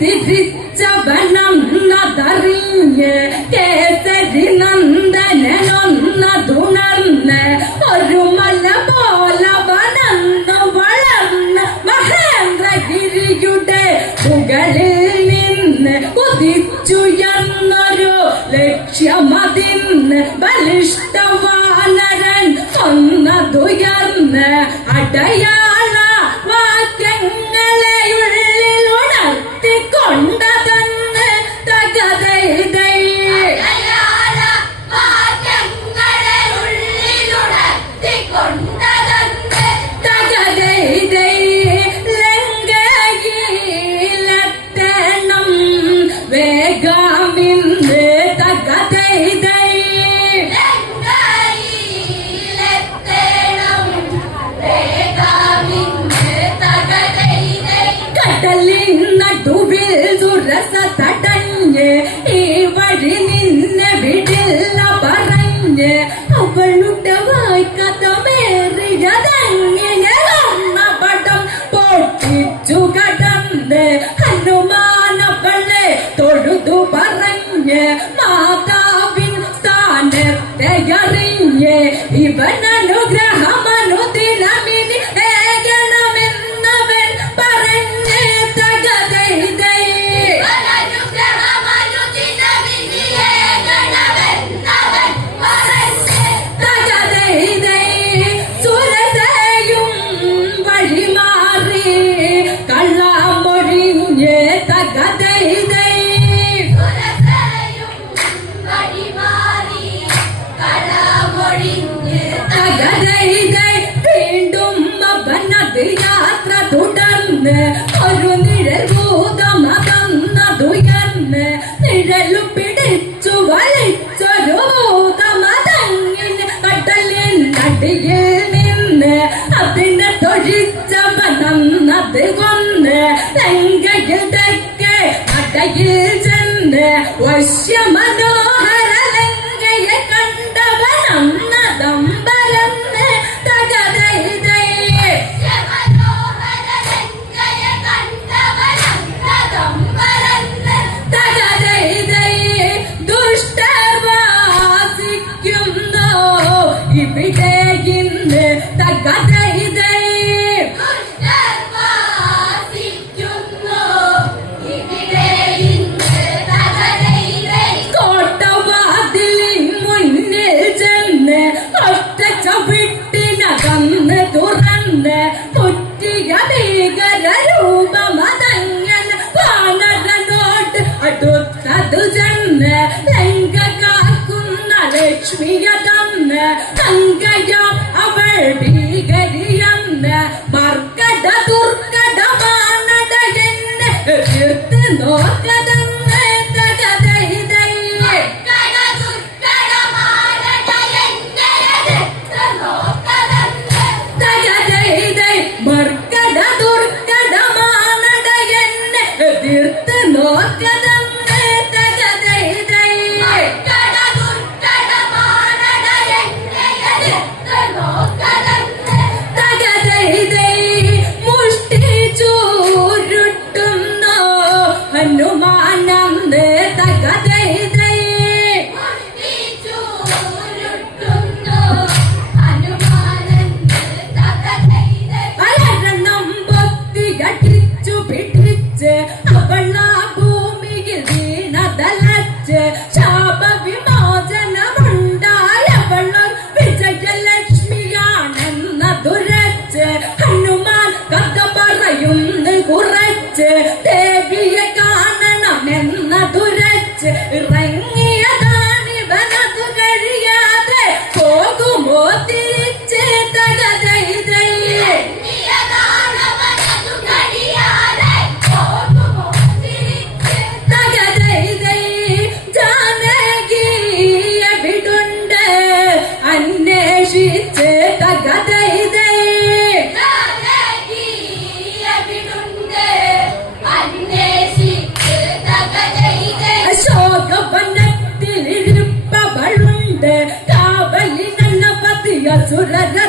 തിരിച്ചവനന്നതറിഞ്ഞ് കേസരി നന്ദനൊന്നതുണർന്ന് ഒരു മല പോലവനന്ന് വളർന്ന് മഹേന്ദ്രഗിരിയുടെ പുകളിൽ നിന്ന് ഉദിച്ചുയർന്നൊരു ലക്ഷ്യമതിന്ന് ബലിഷ്ഠവാനരൻ കൊന്നതുയർന്ന് അടയാ They are in ye, even a Mas se അതു തന്നെ ലങ്ക കാക്കുന്ന ലക്ഷ്മിക തന്ന് അവൾ ഭീകരി Good, let's.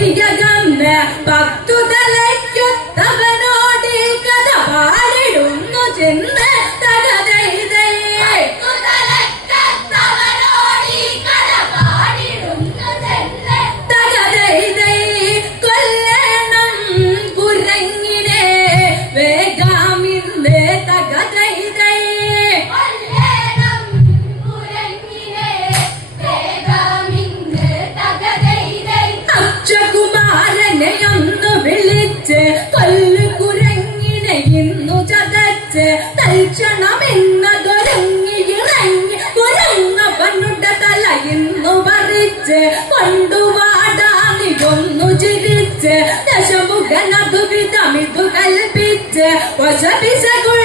didn't get ചിരിച്ച് പണ്ടുവാടാനിതൊന്നു ചിരിച്ച് വിധമിതു കൽപ്പിച്ച് വശപിശകു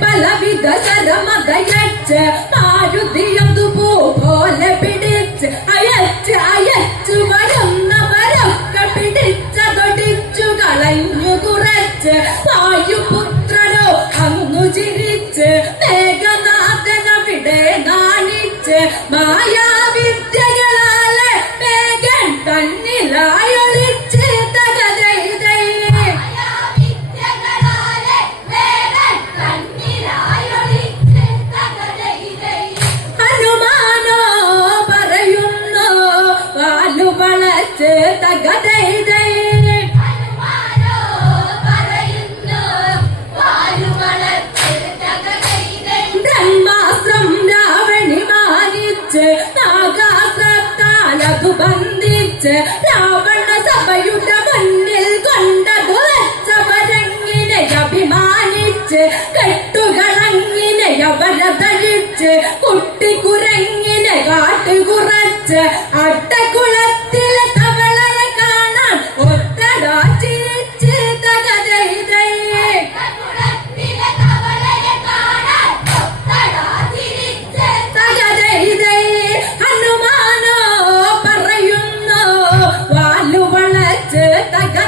പലവിധ ശരമതയച്ച് മാരുതിയതു പൂ പോലെ പിടിച്ച് അയ I got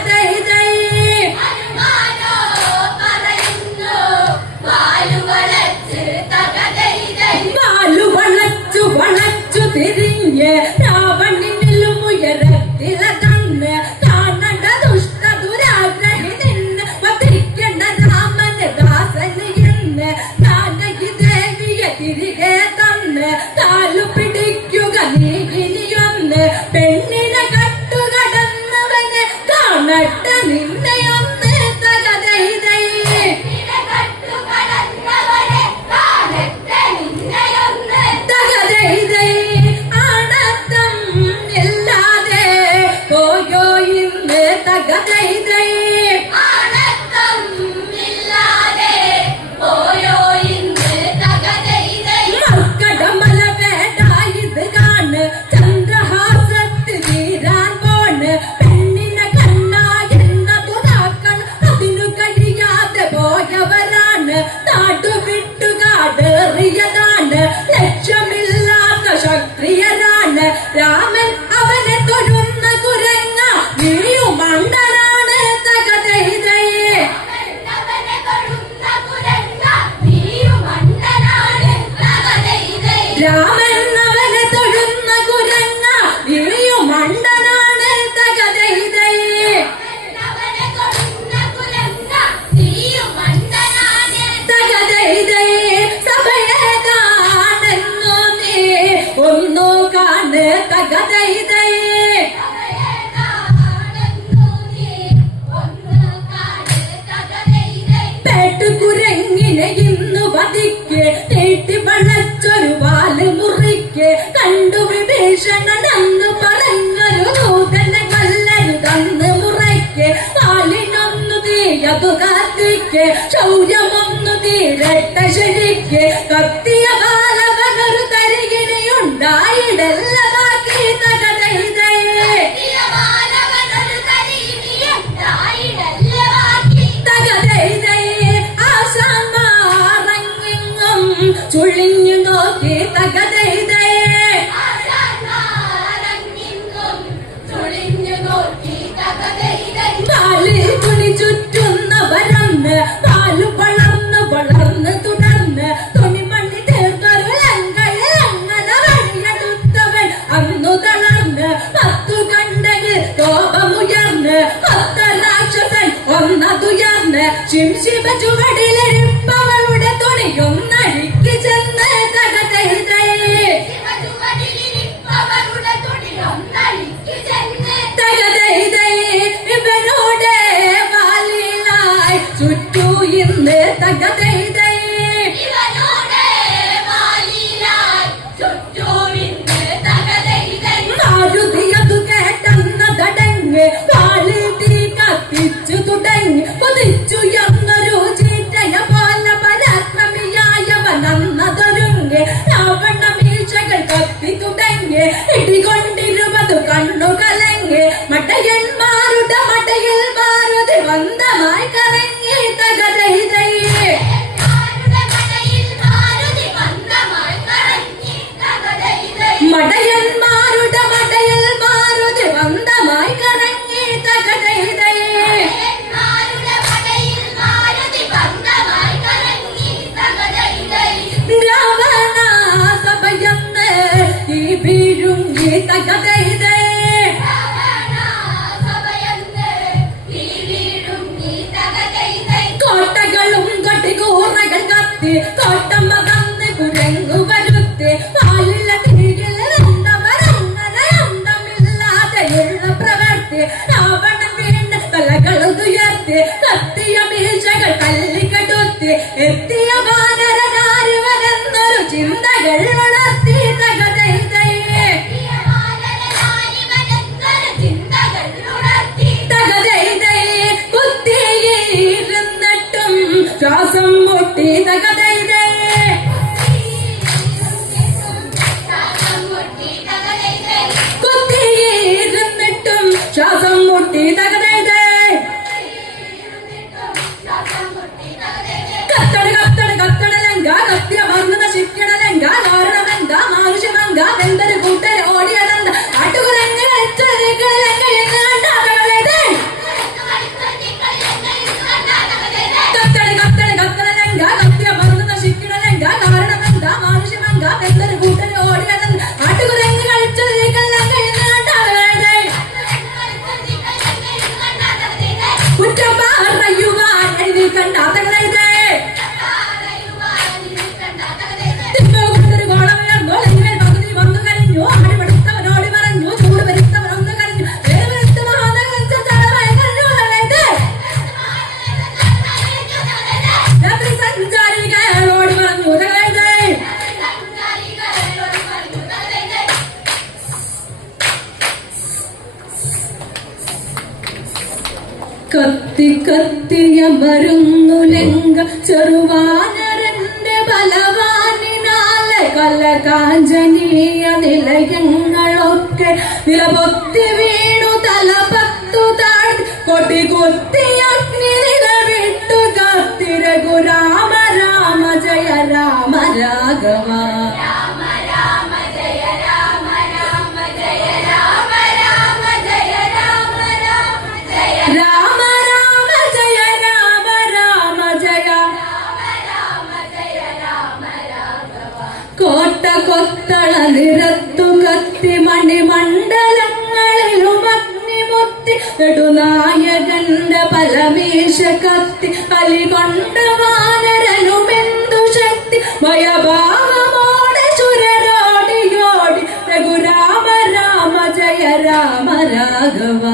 Yeah. കാർത്തിക്ക് ശൗര്യമൊന്നു തീരട്ട ശരിക്ക് കത്തിയ ചുവന്നതുയർന്ന് ശിംശിവ ചുവടിലെടുപ്പവളുടെ തുണിയൊന്ന ചെറുവാനരന്റെ ബലവാനിനാല് കല്ല കാഞ്ചനീയ നിലയങ്ങളൊക്കെ നിലപൊത്തി വീണു തലപത്തു താഴ് കൊട്ടി കൊത്തി തള നിരത്തു കത്തി മണിമണ്ഡലങ്ങളിലും അഗ്നിമുത്തി നെടുനായകന്റെ പരമേശ കത്തി. അലി കൊണ്ട വാനരനുമെന്തു ശക്തി. ഭയഭാവമോടെ ചുരരോടിയോടി. രഘുരാമ രാമ ജയ രാമ രാഘവ.